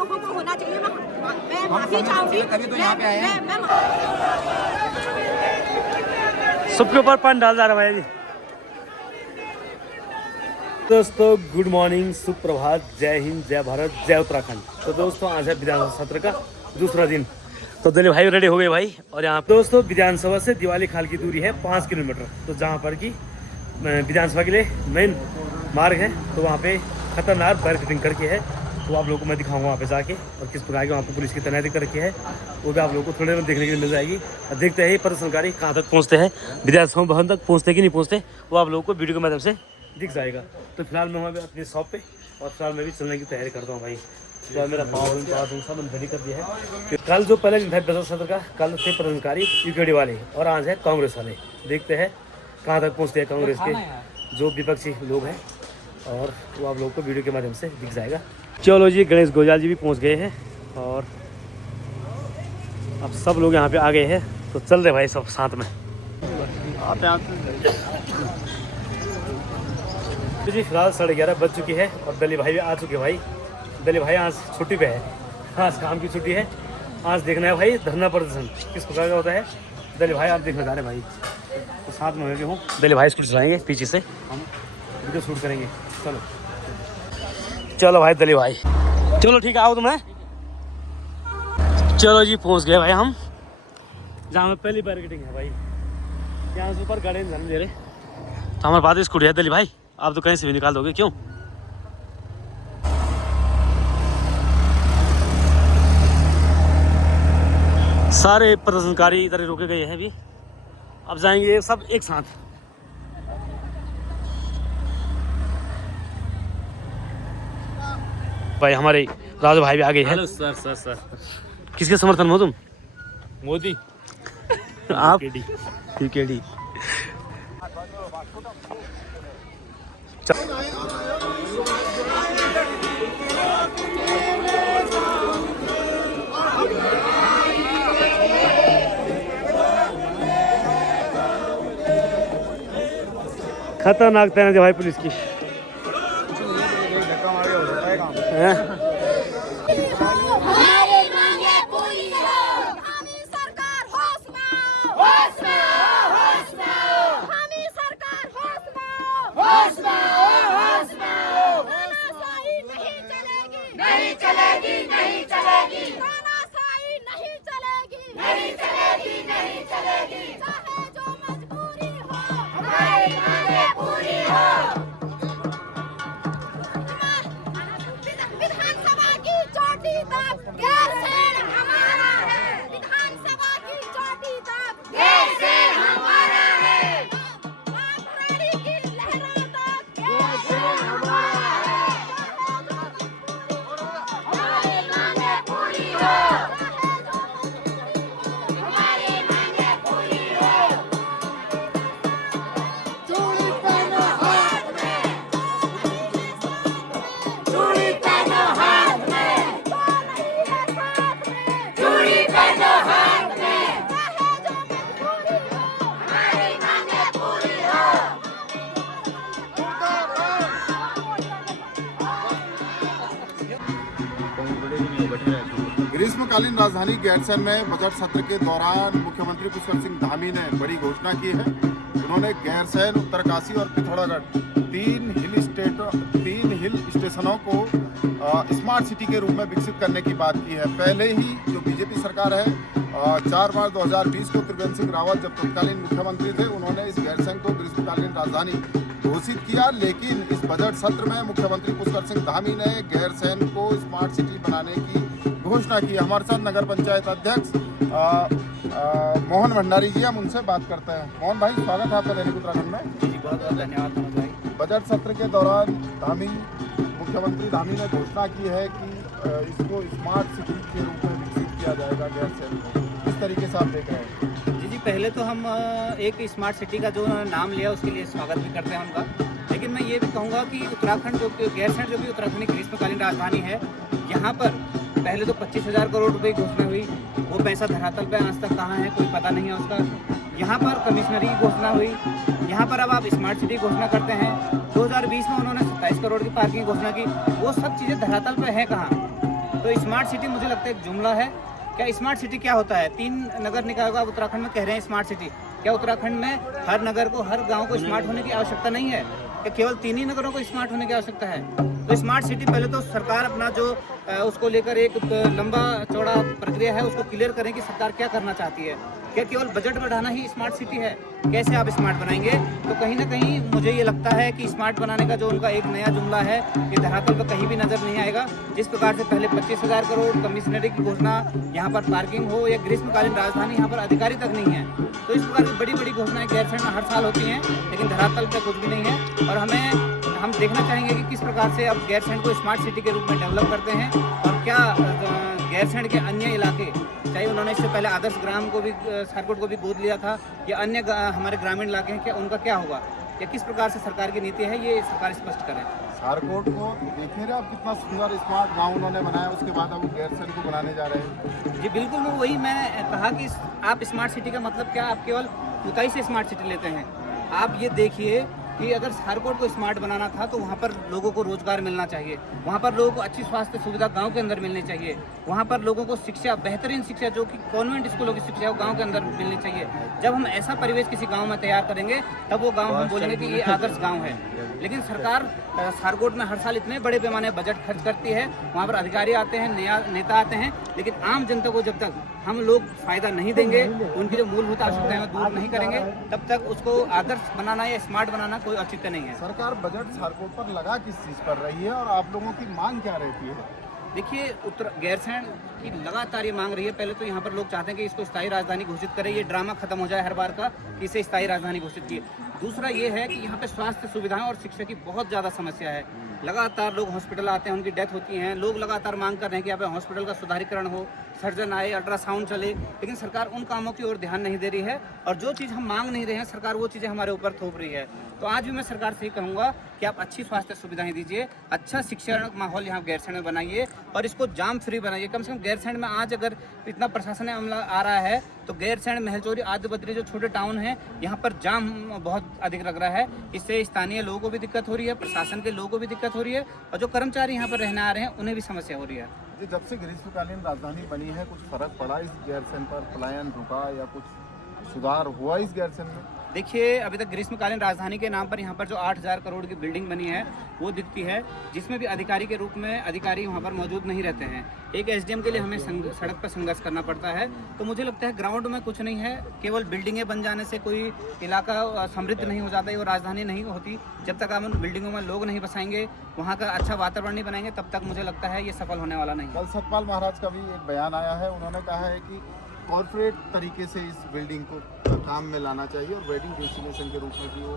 लोगों को होना चाहिए। मैं माफी चाहूंगी। सबके ऊपर पानी डाल जा रहा है भाई जी। दोस्तों गुड मॉर्निंग, सुप्रभात, जय हिंद, जय भारत, जय उत्तराखंड। तो दोस्तों आज है विधानसभा सत्र का दूसरा दिन। तो दिलीप भाई रेडी हो गए भाई। और यहाँ दोस्तों विधानसभा से दिवाली खाल की दूरी है 5 किलोमीटर। तो जहाँ पर कि विधानसभा के लिए मेन मार्ग है, तो वहाँ पे खतरनाक बैरिकेडिंग करके है। तो आप लोगों को मैं दिखाऊंगा वहाँ पे जाके, और किस प्रकार की वहाँ पे पुलिस की तैनाती करके है वो भी आप लोगों को थोड़ी देर में देखने के लिए मिल जाएगी। और देखते हैं प्रदर्शनकारी कहाँ तक पहुँचते हैं, विधानसभा भवन तक पहुँचते कि नहीं पहुँचते, वो आप लोगों को वीडियो के माध्यम से दिख जाएगा। तो फिलहाल मैं वहाँ अपनी शॉप पे, और फिलहाल मैं भी चलने की तैयारी करता हूँ भाई। तो मेरा पावर सब रेडी कर दिया है। कल जो पहले दिन था बजट सत्र का, कल थे प्रदर्शनकारी यूकेडी वाले, और आज है कांग्रेस वाले। देखते हैं कहाँ तक पहुँचते हैं कांग्रेस के जो विपक्षी लोग हैं, और वो आप लोगों को वीडियो के माध्यम से दिख जाएगा। चलो जी, गणेश गोजाल जी भी पहुँच गए हैं, और अब सब लोग यहाँ पे आ गए हैं। तो चल रहे भाई सब साथ में। तो जी फिलहाल 11:30 बज चुकी है, और दिलीप भाई भी आ चुके हैं भाई। दिलीप भाई आज छुट्टी पे है, आज काम की छुट्टी है। आज देखना है भाई धरना प्रदर्शन किस प्रकार का होता है। दिलीप भाई आप देखने जा रहे भाई, तो साथ में होंगे हूँ। दिलीप भाई स्कूटी चलाएंगे, पीछे से हम वीडियो शूट करेंगे। चलो चलो भाई दिलीप भाई, चलो ठीक है, आओ तुम्हें। चलो जी पहुँच गए भाई हम, जहाँ में पहली बैरिकेडिंग है भाई। यहाँ से ऊपर गाड़ी नहीं दे रहे, तो हमारे पास स्कूटी है। दिलीप भाई आप तो कहीं से भी निकाल दोगे, क्यों? सारे प्रदर्शनकारी इधर रोके गए हैं अभी। अब जाएंगे सब एक साथ। भाई हमारे राजू भाई भी आ गए हैं। हेलो सर सर सर किसके समर्थन में हो तुम? मोदी। आप यूकेडी। खतरनाक तैनाती भाई पुलिस की हैं? ग्रीष्मकालीन राजधानी गैरसैंण में बजट सत्र के दौरान मुख्यमंत्री पुष्कर सिंह धामी ने बड़ी घोषणा की है। उन्होंने गैरसैंण, उत्तरकाशी और पिथौरागढ़ तीन हिल स्टेशनों को स्मार्ट सिटी के रूप में विकसित करने की बात की है। पहले ही जो बीजेपी सरकार है 4 मार्च 2020 को त्रिवेंद्र सिंह रावत जब तत्कालीन मुख्यमंत्री थे, उन्होंने इस गैरसैंण को ग्रीष्मकालीन राजधानी घोषित किया। लेकिन इस बजट सत्र में मुख्यमंत्री पुष्कर सिंह धामी ने गैरसैंण को स्मार्ट सिटी बनाने की घोषणा की। हमारे साथ नगर पंचायत अध्यक्ष मोहन भंडारी जी, हम उनसे बात करते हैं। मोहन भाई स्वागत है आपका दैनिक उत्तराखंड में। जी बहुत बहुत धन्यवाद मनोज भाई। बजट सत्र के दौरान मुख्यमंत्री धामी ने घोषणा की है कि इसको स्मार्ट सिटी के रूप में विकसित किया जाएगा गैरसैंण को। किस तरीके से आप देख रहे हैं? जी पहले तो हम एक स्मार्ट सिटी का जो नाम लिया उसके लिए स्वागत भी करते हैं उनका। लेकिन मैं ये भी कहूँगा कि उत्तराखंड जो गैरसैंण जो भी उत्तराखंड की ग्रीष्मकालीन राजधानी है, यहाँ पर पहले तो 25,000 करोड़ रुपए की घोषणा हुई। वो पैसा धरातल पे आज तक कहाँ है कोई पता नहीं है उसका। यहाँ पर कमिश्नरी की घोषणा हुई, यहाँ पर अब आप स्मार्ट सिटी की घोषणा करते हैं। 2020 में उन्होंने 27 करोड़ की पार्किंग घोषणा की। वो सब चीज़ें धरातल पे है कहाँ? तो स्मार्ट सिटी मुझे लगता है एक जुमला है। क्या स्मार्ट सिटी क्या होता है? 3 नगर निकायों का उत्तराखंड में कह रहे हैं स्मार्ट सिटी। क्या उत्तराखंड में हर नगर को, हर गांव को स्मार्ट होने की आवश्यकता नहीं है? क्या केवल 3 ही नगरों को स्मार्ट होने की आवश्यकता है? तो स्मार्ट सिटी पहले तो सरकार अपना जो उसको लेकर एक लंबा चौड़ा प्रक्रिया है उसको क्लियर करें कि सरकार क्या करना चाहती है। क्या केवल बजट बढ़ाना ही स्मार्ट सिटी है? कैसे आप स्मार्ट बनाएंगे? तो कहीं ना कहीं मुझे ये लगता है कि स्मार्ट बनाने का जो उनका एक नया जुमला है ये धरातल पर कहीं भी नजर नहीं आएगा। जिस प्रकार से पहले 25,000 करोड़ कमिश्नरी की घोषणा, यहाँ पर पार्किंग हो या ग्रीष्मकालीन राजधानी, यहाँ पर अधिकारी तक नहीं है। तो इस प्रकार की बड़ी बड़ी घोषणाएं गैरसैंण में हर साल होती हैं, लेकिन धरातल पर कुछ भी नहीं है। और हम देखना चाहेंगे कि किस प्रकार से अब गैरसैंण को स्मार्ट सिटी के रूप में डेवलप करते हैं और क्या गैरसैंण के अन्य इलाके, चाहे उन्होंने इससे पहले आदर्श ग्राम को भी, सारकोट को भी गोद लिया था, या अन्य हमारे ग्रामीण इलाके हैं, क्या उनका क्या होगा, या किस प्रकार से सरकार की नीति है ये सरकार स्पष्ट करे। सारकोट को देख नहीं रहे आप कितना सुंदर स्मार्ट गांव उन्होंने बनाया, उसके बाद अब गैरसैंण को बनाने जा रहे हैं। जी बिल्कुल, वो वही मैंने कहा कि आप स्मार्ट सिटी का मतलब क्या, आप केवल ऊंचाई से स्मार्ट सिटी लेते हैं। आप ये देखिए कि अगर सारकोट को स्मार्ट बनाना था तो वहाँ पर लोगों को रोजगार मिलना चाहिए, वहाँ पर लोगों को अच्छी स्वास्थ्य सुविधा गांव के अंदर मिलनी चाहिए, वहाँ पर लोगों को शिक्षा, बेहतरीन शिक्षा जो कि कॉन्वेंट स्कूलों की शिक्षा है वो गांव के अंदर मिलनी चाहिए। जब हम ऐसा परिवेश किसी गांव में तैयार करेंगे तब वो गांव हम बोलेंगे कि ये आदर्श गांव है। लेकिन सरकार सारकोट में हर साल इतने बड़े पैमाने बजट खर्च करती है, वहाँ पर अधिकारी आते हैं, नेता आते हैं, लेकिन आम जनता को जब तक हम लोग फायदा नहीं देंगे, उनकी जो मूलभूत आवश्यकताएं दूर नहीं करेंगे, तब तक उसको आदर्श बनाना या स्मार्ट बनाना कोई औचित्य नहीं है। सरकार बजट सारकोट पर लगा किस चीज पर रही है और आप लोगों की मांग क्या रहती है? देखिए, गैरसैंण की लगातार ये मांग रही है। पहले तो यहाँ पर लोग चाहते हैं कि इसको स्थायी राजधानी घोषित करें, ये ड्रामा खत्म हो जाए हर बार का कि इसे स्थायी राजधानी घोषित किए। दूसरा ये है कि यहाँ पे स्वास्थ्य सुविधाएं और शिक्षा की बहुत ज़्यादा समस्या है। लगातार लोग हॉस्पिटल आते हैं, उनकी डेथ होती है, लोग लगातार मांग कर रहे हैं कि यहाँ पे हॉस्पिटल का सुधारीकरण हो, सर्जन आए, अल्ट्रासाउंड चले, लेकिन सरकार उन कामों की ओर ध्यान नहीं दे रही है। और जो चीज़ हम मांग नहीं रहे हैं, सरकार वो चीज़ें हमारे ऊपर थोप रही है। तो आज भी मैं सरकार से ही कहूँगा कि आप अच्छी स्वास्थ्य सुविधाएं दीजिए, अच्छा शिक्षण माहौल यहाँ गैरसैंण में बनाइए और इसको जाम फ्री बनाइए। कम से कम गैरसैंण में आज अगर इतना प्रशासन अमला आ रहा है तो गैरसैंण, महलचोरी, आदि बद्री जो छोटे टाउन हैं यहाँ पर जाम बहुत अधिक लग रहा है। इससे स्थानीय लोगों को भी दिक्कत हो रही है, प्रशासन के लोगों को भी दिक्कत हो रही है, और जो कर्मचारी यहाँ पर रहने आ रहे हैं उन्हें भी समस्या हो रही है। जब से ग्रीष्मकालीन राजधानी बनी है, कुछ फर्क पड़ा इस गैरसैंण पर? पलायन रुका या कुछ सुधार हुआ इस गैरसैंण में? देखिए, अभी तक ग्रीष्मकालीन राजधानी के नाम पर यहाँ पर जो 8,000 करोड़ की बिल्डिंग बनी है वो दिखती है, जिसमें भी अधिकारी के रूप में अधिकारी वहाँ पर मौजूद नहीं रहते हैं। एक एसडीएम के लिए हमें सड़क पर संघर्ष करना पड़ता है। तो मुझे लगता है ग्राउंड में कुछ नहीं है, केवल बिल्डिंगें बन जाने से कोई इलाका समृद्ध नहीं हो जाता है, वो राजधानी नहीं होती। जब तक हम उन बिल्डिंगों में लोग नहीं बसाएंगे, वहाँ का अच्छा वातावरण नहीं बनाएंगे, तब तक मुझे लगता है ये सफल होने वाला नहीं। कल सतपाल महाराज का भी एक बयान आया है, उन्होंने कहा है कि कॉर्पोरेट तरीके से इस बिल्डिंग को काम में लाना चाहिए और वेडिंग डेस्टिनेशन के रूप में भी वो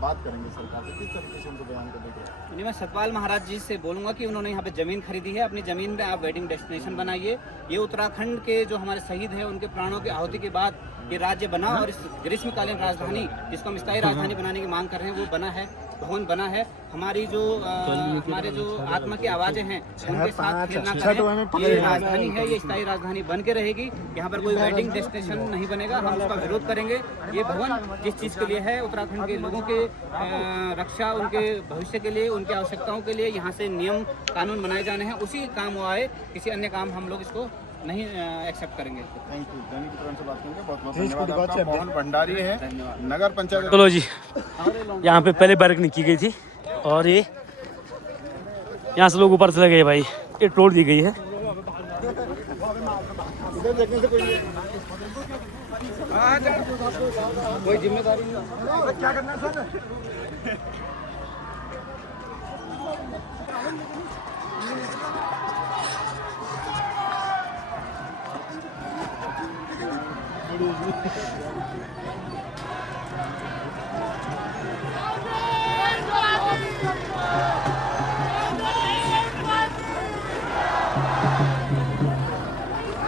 बात करेंगे सरकार से। किस तरीके से उनको बयान को देखें? मैं सतपाल महाराज जी से बोलूँगा कि उन्होंने यहाँ पे ज़मीन खरीदी है, अपनी ज़मीन में आप वेडिंग डेस्टिनेशन बनाइए। ये उत्तराखंड के जो हमारे शहीद हैं उनके प्राणों की आहुति के बाद ये राज्य बना, और इस ग्रीष्मकालीन राजधानी जिसको हम स्थायी राजधानी बनाने की मांग कर रहे हैं वो बना है, भवन बना है। हमारे जो आत्मा की आवाज़ें हैं उनके साथ खेलना करें। ये राजधानी है, ये स्थायी राजधानी बन के रहेगी। यहाँ पर कोई वेडिंग डेस्टिनेशन नहीं बनेगा, हम उसका विरोध करेंगे। ये भवन जिस चीज़ के लिए है, उत्तराखंड के लोगों के रक्षा, उनके भविष्य के लिए, उनकी आवश्यकताओं के लिए यहाँ से नियम कानून बनाए जाने हैं, उसी काम वो आए, किसी अन्य काम हम लोग इसको नहीं एक्सेप्ट करेंगे। Thank you. दैनिक वितरण से बात करेंगे। बहुत बहुत धन्यवाद आपका। मोहन भंडारी है, नगर पंचायत। चलो जी, यहाँ पे पहले बार्गेनिंग की गई थी और ये यहाँ से लोग ऊपर चले गए भाई, ये तोड़ दी गई है। कोई जिम्मेदारी नहीं। क्या करना है सर?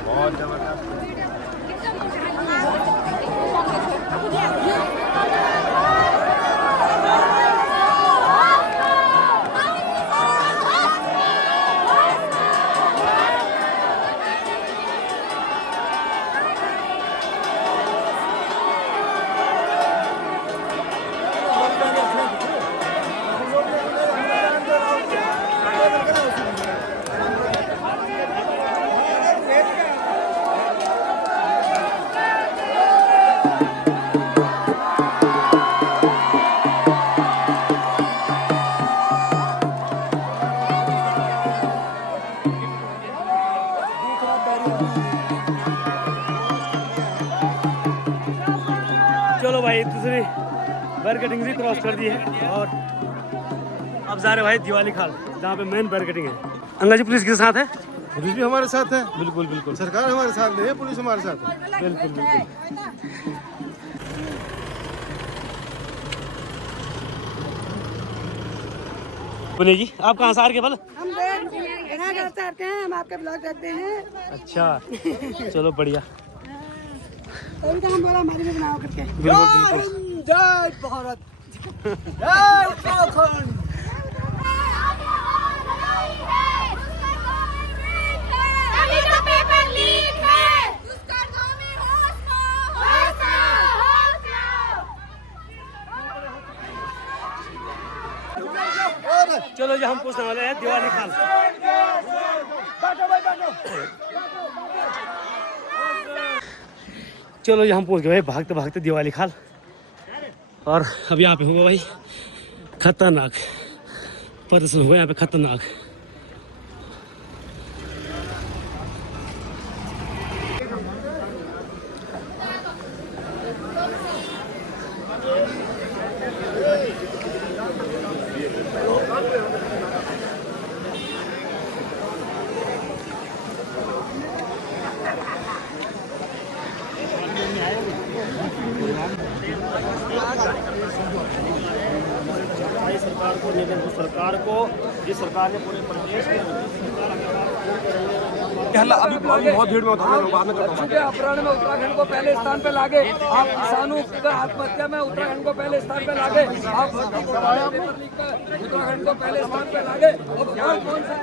बहुत जबरदस्त। भाई दूसरी बैरिकेडिंग भी क्रॉस कर दी है और अब जा रहे भाई दिवाली खाल जहाँ पे मेन बैरिकेडिंग है। अंकल जी पुलिस के साथ है? पुलिस भी हमारे साथ है। बिल्कुल बिल्कुल। सरकार हमारे साथ नहीं है, पुलिस हमारे साथ है। बिल्कुल बिल्कुल। पुणे जी आप कहाँ से आ रहे? हम चाहते हैं, हम आपके ब्लॉग देखते हैं। अच्छा चलो बढ़िया। तभी तो हम बोला हमारी भी बनाओ करके। बिल्कुल बिल्कुल। जय भारत, जय उत्तराखंड। अभी तो पेपर लीक है। दुष्कर्मी होश चलो जी हम पूछने वाले हैं दिवाली खाल। चलो जी हम पूछ गए भाई भागते भागते दिवाली खाल और अब यहाँ पे होगा भाई खतरनाक प्रदर्शन होगा यहाँ पे खतरनाक। सरकार को जिस सरकार ने पूरे प्रदेश में अभी बहुत भीड़ में अपहरण में उत्तराखंड को पहले स्थान पे लागे। आप किसानों का आत्महत्या में उत्तराखंड को पहले स्थान पे लागे। आप उत्तराखंड को पहले स्थान पे लागे। अब कौन सा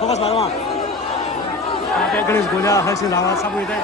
फोकस मारो वहाँ पे गणेश गोजा हर सिंह रावत सब इधर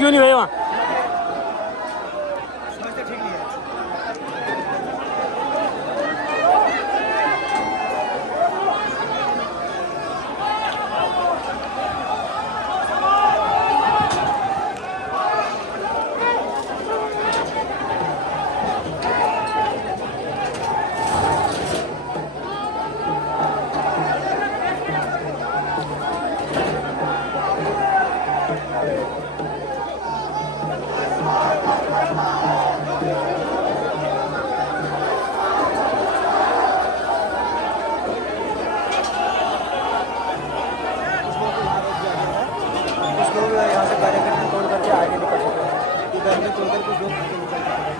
क्यों नहीं गए वहाँ? यहाँ से बैरिकेड तोड़ करके आगे निकल सकते हैं। इधर में तोड़ कर कुछ लोग आगे निकल सकते हैं।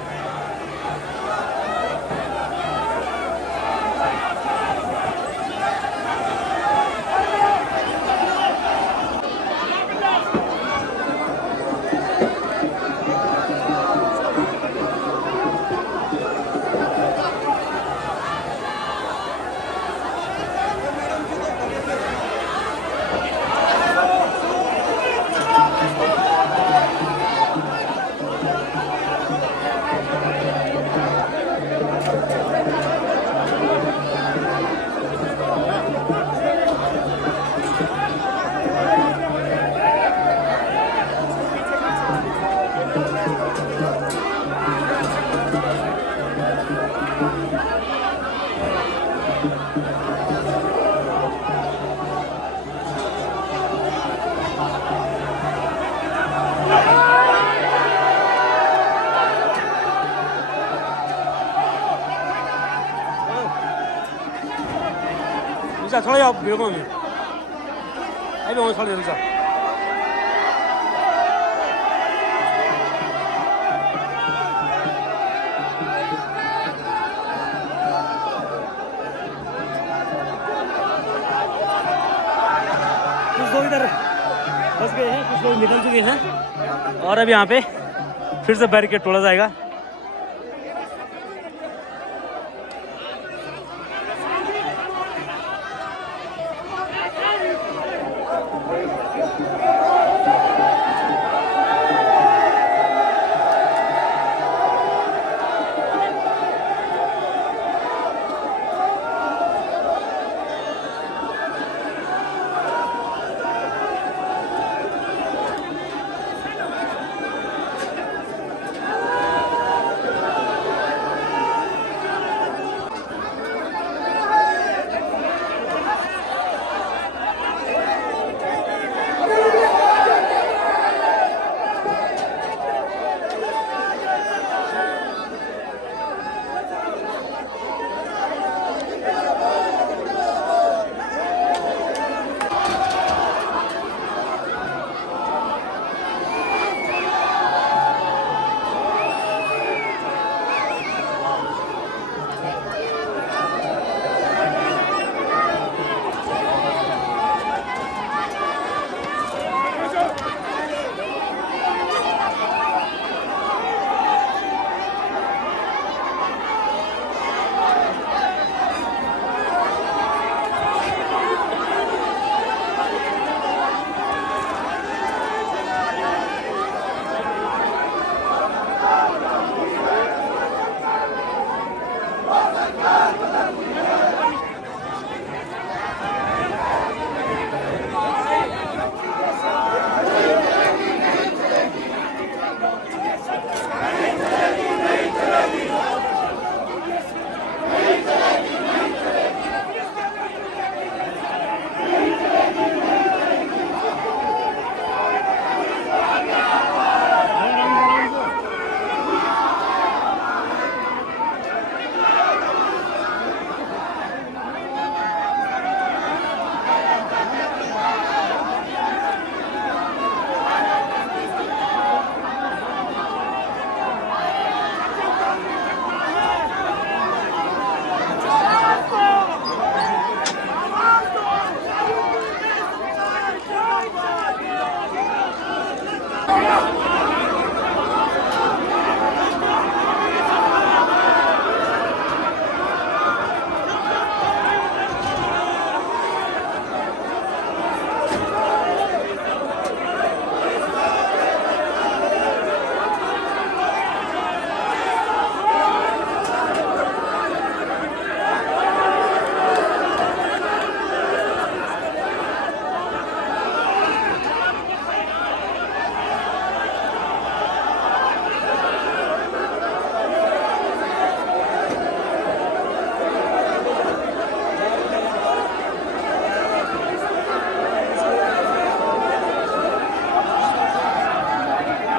रुक थोड़ा जा बेगो में आई बेगो थोड़ा रुक जा कुछ लोग इधर फंस गए हैं, कुछ लोग निकल चुके हैं और अब यहाँ पे फिर से बैरिकेड तोड़ा जाएगा।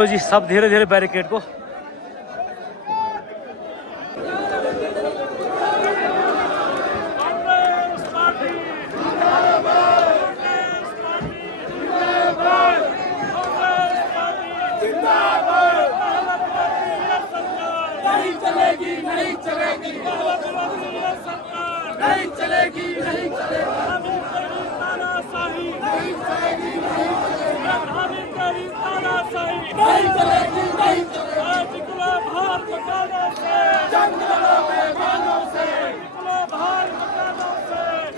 तो जी सब धीरे धीरे बैरिकेड को नहीं चलेगी, नहीं चलेगी, नहीं चलेगी, नहीं चलेगी, नहीं चलेगी, नहीं चलेगी। जंग लड़ो बेईमानों से,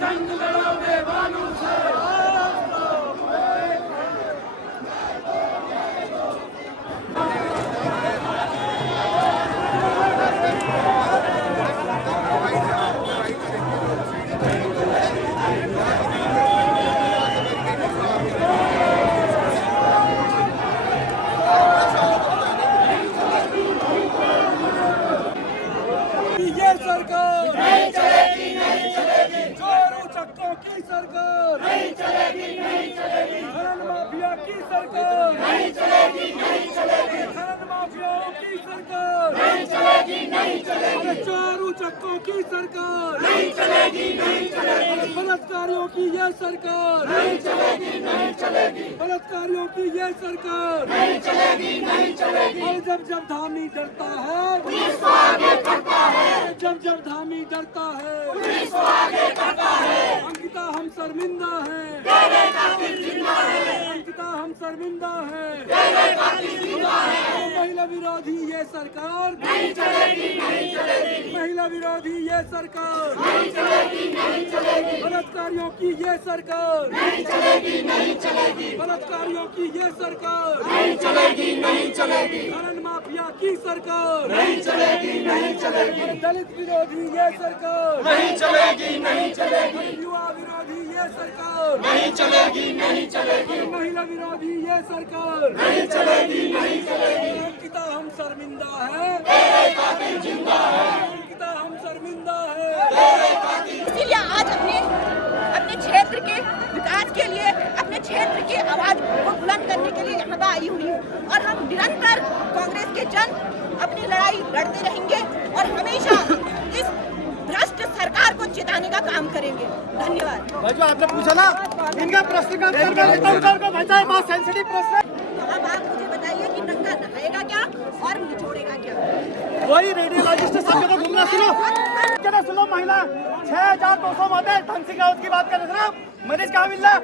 जंग लड़ो बेईमानों से। ये सरकार नहीं चलेगी, नहीं चलेगी। चोरों चक्कों की सरकार नहीं चलेगी, नहीं चलेगी। धन माफिया की सरकार नहीं चलेगी, नहीं चलेगी। धन माफियाओं की सरकार नहीं चलेगी, नहीं चलेगी। चोरों चक्कों की सरकार नहीं चलेगी, नहीं चलेगी। बलात्कारियों की ये सरकार नहीं चलेगी, नहीं चलेगी। बलात्कारियों की ये सरकार नहीं चलेगी, नहीं चलेगी। और जब जब धामी डरता है पुलिस को आगे करता है, जब जब धामी डरता है पुलिस को आगे करता है। अंकिता हम शर्मिंदा है, अंकिता हम शर्मिंदा है, महिला विरोधी ये सरकार नहीं चलेगी, नहीं चलेगी। महिला विरोधी ये सरकार नहीं चलेगी, नहीं चलेगी। बलात्कारियों की ये सरकार नहीं चलेगी, नहीं चलेगी। बलात्कारियों की ये सरकार नहीं चलेगी, नहीं चलेगी। धन माफिया की सरकार नहीं चलेगी, नहीं चलेगी। दलित विरोधी ये सरकार नहीं चलेगी, नहीं चलेगी। युवा विरोधी ये सरकार नहीं चलेगी, नहीं चलेगी। महिला विरोधी ये सरकार नहीं चलेगी, नहीं चलेगी। अंकिता हम शर्मिंदा है, अंकिता हम शर्मिंदा है। इसीलिए आज अपने क्षेत्र के विकास के लिए, अपने क्षेत्र की आवाज को बुलंद करने के लिए यहाँ आई हुई हूँ। और हम निरंतर कांग्रेस के जन अपनी लड़ाई लड़ते रहेंगे और हमेशा इस भ्रष्ट सरकार को जिताने का काम करेंगे। धन्यवाद। भाई जो आपने पूछा ना, इनका प्रश्न का उत्तर बहुत सेंसिटिव प्रश्न है। तो अब आप मुझे बताइए कि नंगा नहाएगा क्या और निचोड़ेगा क्या? वही रेडियोलॉजिस्ट सब जगह घूमना सुनो महिला 6200 मौतें। ढंग से की बात कर रहे थे ना, मरीज कहाँ मिल रहा है?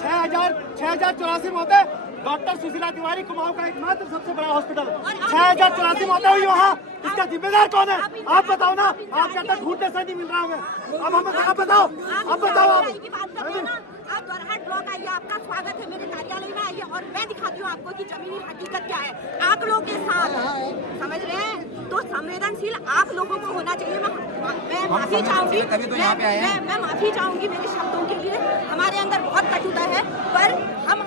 6084 मौतें। डॉक्टर सुशीला तिवारी कुमाऊं का एकमात्र सबसे बड़ा हॉस्पिटल, 6084 मौतें हुई वहाँ। इसका जिम्मेदार कौन है? आप बताओ ना। आप कहते हैं ढूंढने से नहीं मिल रहा हमें। अब हम आप बताओ, अब बताओ आप। आप दोरहाट ब्लॉक आइए, आपका स्वागत है। मेरे कार्यालय में आइए और मैं दिखाती हूँ आपको कि जमीनी हकीकत क्या है। आंकड़ों के साथ समझ रहे हैं, तो संवेदनशील आप लोगों को होना चाहिए। मैं माफी चाहूंगी, मैं माफी चाहूंगी मेरे शब्दों के लिए। हमारे अंदर बहुत कटुता है, पर हम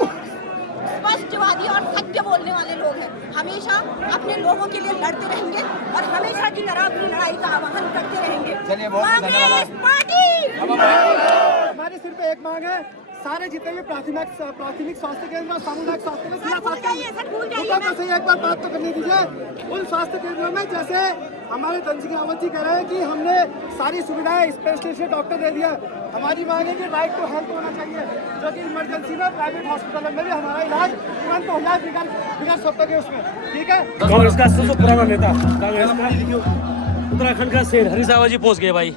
स्पष्टवादी और सत्य बोलने वाले लोग हैं। हमेशा अपने लोगों के लिए लड़ते रहेंगे और हमेशा की तरह अपनी लड़ाई का आह्वान करते रहेंगे। कांग्रेस पार्टी। हमारी सिर्फ एक मांग है, सारे जितने भी प्राथमिक स्वास्थ्य केंद्र और सामुदायिक स्वास्थ्य केंद्र, सही एक बार बात तो करने दीजिए। उन स्वास्थ्य केंद्रों में जैसे हमारे धन सिंह रावत जी कह रहे हैं कि हमने सारी सुविधाएं स्पेशलिस्ट डॉक्टर दे दिया। हमारी मांग है कि राइट टू हेल्थ होना चाहिए, जो कि इमरजेंसी में प्राइवेट हॉस्पिटल में भी हमारा इलाज तुरंत हो जाए बिगड़ सकते हैं उसमें। ठीक है। कांग्रेस का सबसे पुराना नेता, कांग्रेस का उत्तराखंड का शेर हरीश रावत जी पहुंच गए भाई।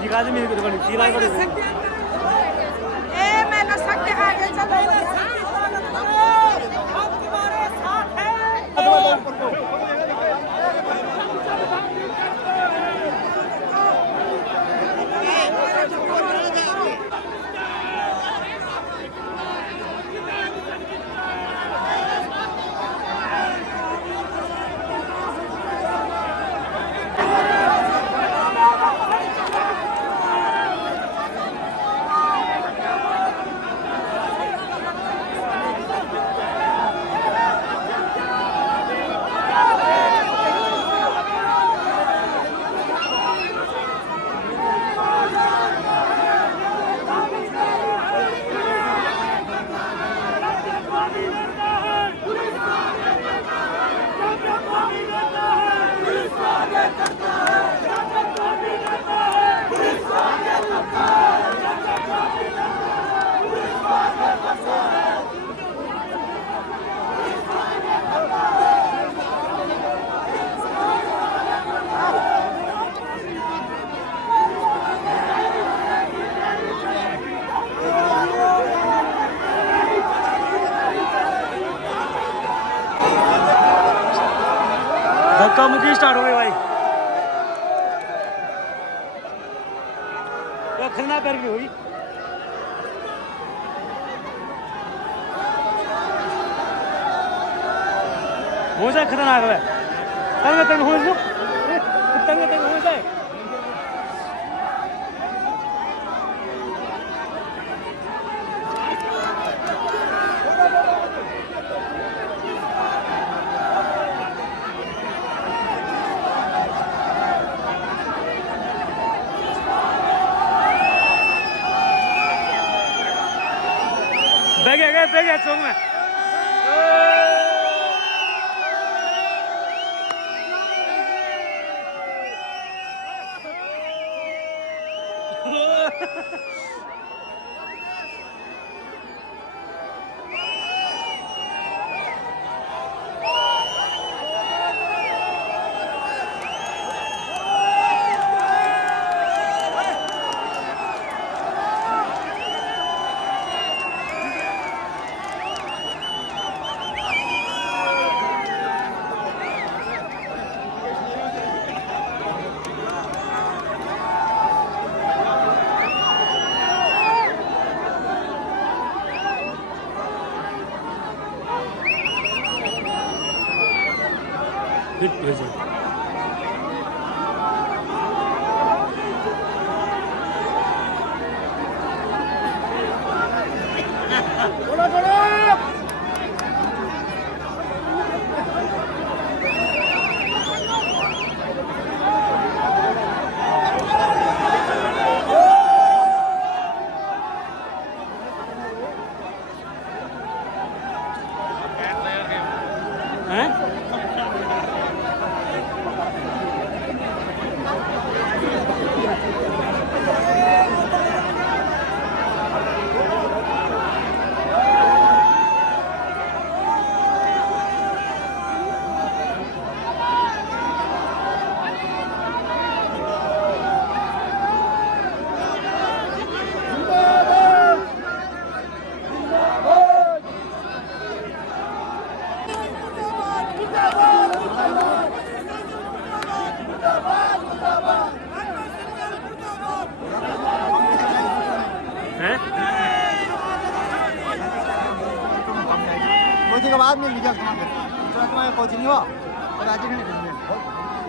दिखा दे मेरे को तीन आए बड़े मैं न सकते आगे चलो धक्का मुक्की स्टार्ट हो गई भाई तो खलना पैर की हुई हो जाए खतरनाक है तंग हो जाए बैग गया चौक में फिर भेजो के बाद में लिखा तुम्हारे कोचिंग हुआ और आज ही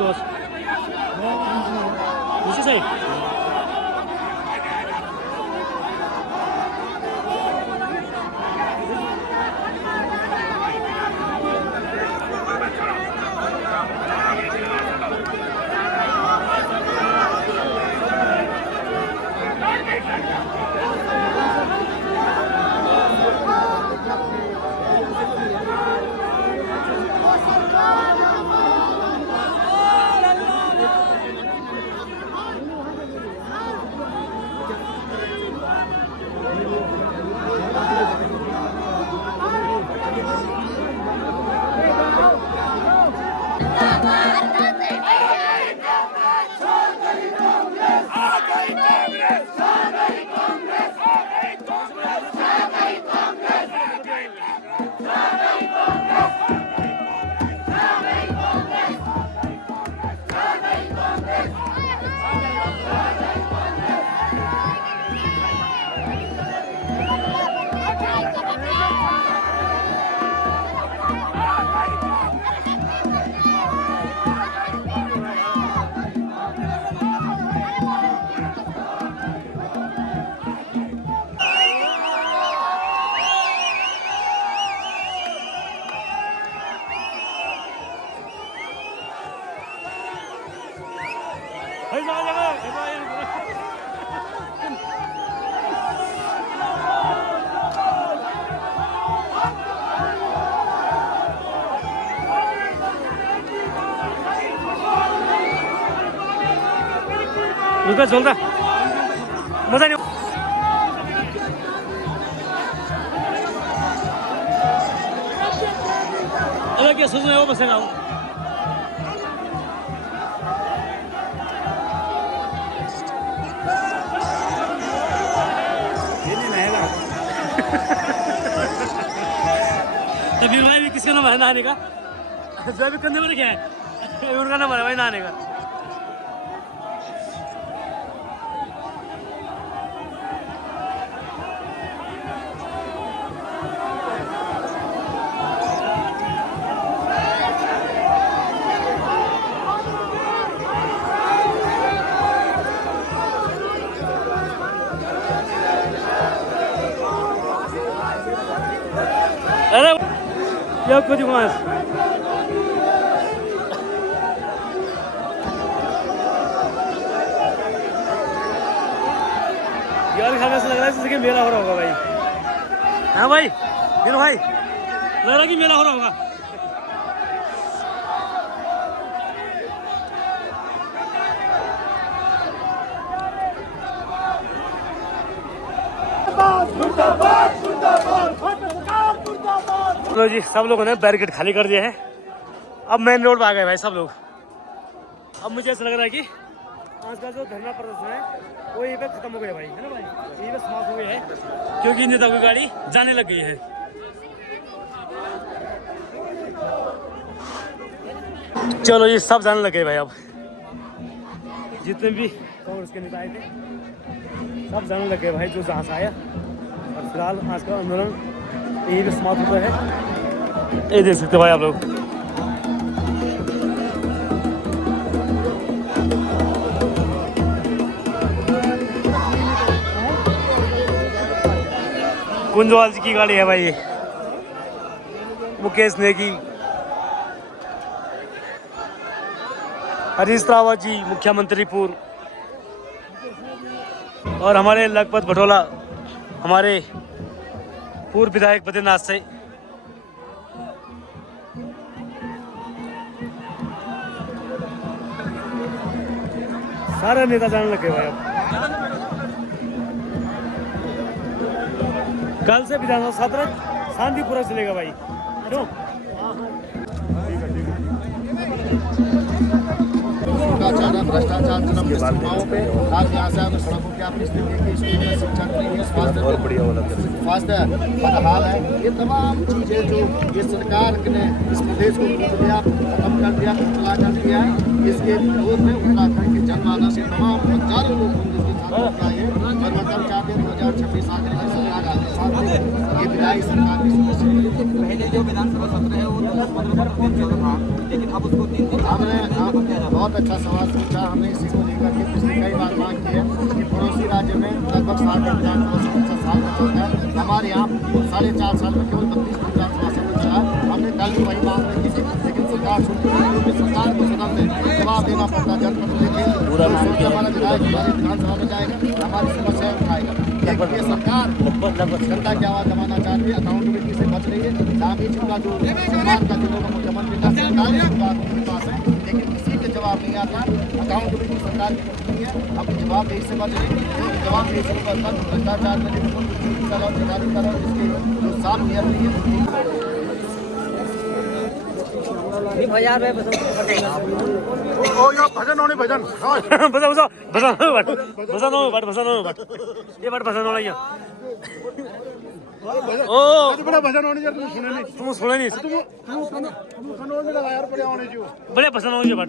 दोस्त दूसरी साइड। रुका चलता मजा नहीं। अरे क्या सोच रहे हो बसेगा तो फिर भाई भी किसका नंबर है नहाने का? जो अभी कंधे में क्या है उनका नंबर है भाई नहाने का। अरे क्या कुछ मास यार खाने से लग रहा है जैसे कि मेला हो रहा होगा भाई। हाँ भाई मेरा भाई लग रहा है कि मेला हो रहा होगा। लो जी सब लोगों ने बैरिकेड खाली कर दिया है। अब मेन रोड पे आ गए भाई सब लोग। अब मुझे ऐसा लग रहा है कि आज का जो धरना प्रदर्शन है वो यहीं पे खत्म हो गया भाई, है ना भाई, यहीं पे समाप्त हो गया है क्योंकि नेता की गाड़ी जाने लग गई है। चलो जी सब जाने लग गए भाई। अब जितने भी कांग्रेस के नेता आए थे सब जाने लग गए भाई जो जहाँ से आया। और फिलहाल आज का आंदोलन यही पे समाप्त होता है। ये देख सकते भाई आप लोग। कुंजवाल जी की गाड़ी है भाई ये, मुकेश नेगी, हरीश रावत जी मुख्यमंत्री पूर्व, और हमारे लखपत भटोला हमारे पूर्व विधायक बद्रीनाथ से। सारे नेता जाने लगे भाई। अब कल से विधानसभा सत्र शांतिपूर्वक चलेगा भाई। क्यों भ्रष्टाचार सीमाओं पे आप यहाँ से सड़कों की आपने स्थिति देखी, स्कूल में शिक्षा नहीं है, स्वास्थ्य बदहाल है। ये तमाम चीज़ें जो ये सरकार ने इस प्रदेश को टूट दिया, खत्म कर दिया, चला कर दिया है, इसके विरोध में उत्तराखंड के जनमानस से तमाम हजारों लोग आए और मतलब चाहते हैं 2026 आखिर में सरकार साथ में ये विधायक सरकार की सुनिश्चित पहले जो विधानसभा सत्र है वो 10-15 दिन चल रहा था, लेकिन अब उसको 3 दिन हमने बहुत अच्छा सवाल पूछा। हमने इसी को लेकर के पिछली कई बार मांग की है कि पड़ोसी राज्य में लगभग 60 विधानसभा साल का चलता है, हमारे यहाँ 4.5 साल में केवल 32 विधानसभा सत्र चला। हमने कल भी वही मांग रही थी, लेकिन सरकार छूट क्योंकि सरकार को सदन में जवाब देना पड़ता। जनपद लेके हमारा विधायक हमारे विधानसभा में जाएगा, हमारी समस्याएं उठाएगा। लेकिन ये सरकार जनता की आवाज़ दबाना चाहती है, अकाउंटेबिलिटी से बच रही है। जामिन का जो सम्मान का जो मुख्यमंत्री का सरकारी बात उनके पास है, लेकिन किसी के जवाब नहीं आता। अकाउंटेबिलिटी सरकार की कुछ नहीं है, अपनी जवाबदेही से बच रही है। जवाबदेही से बचता भ्रष्टाचार में अधिकारी करो जिसकी जो साफ नियम नहीं है। भजन होने भजन ये बट वाला ही बड़ा भजन होने यार, तुम सुने नहीं, तुम सुने नहीं तुम यार बड़े होने जो बड़े पसंद हो ये बट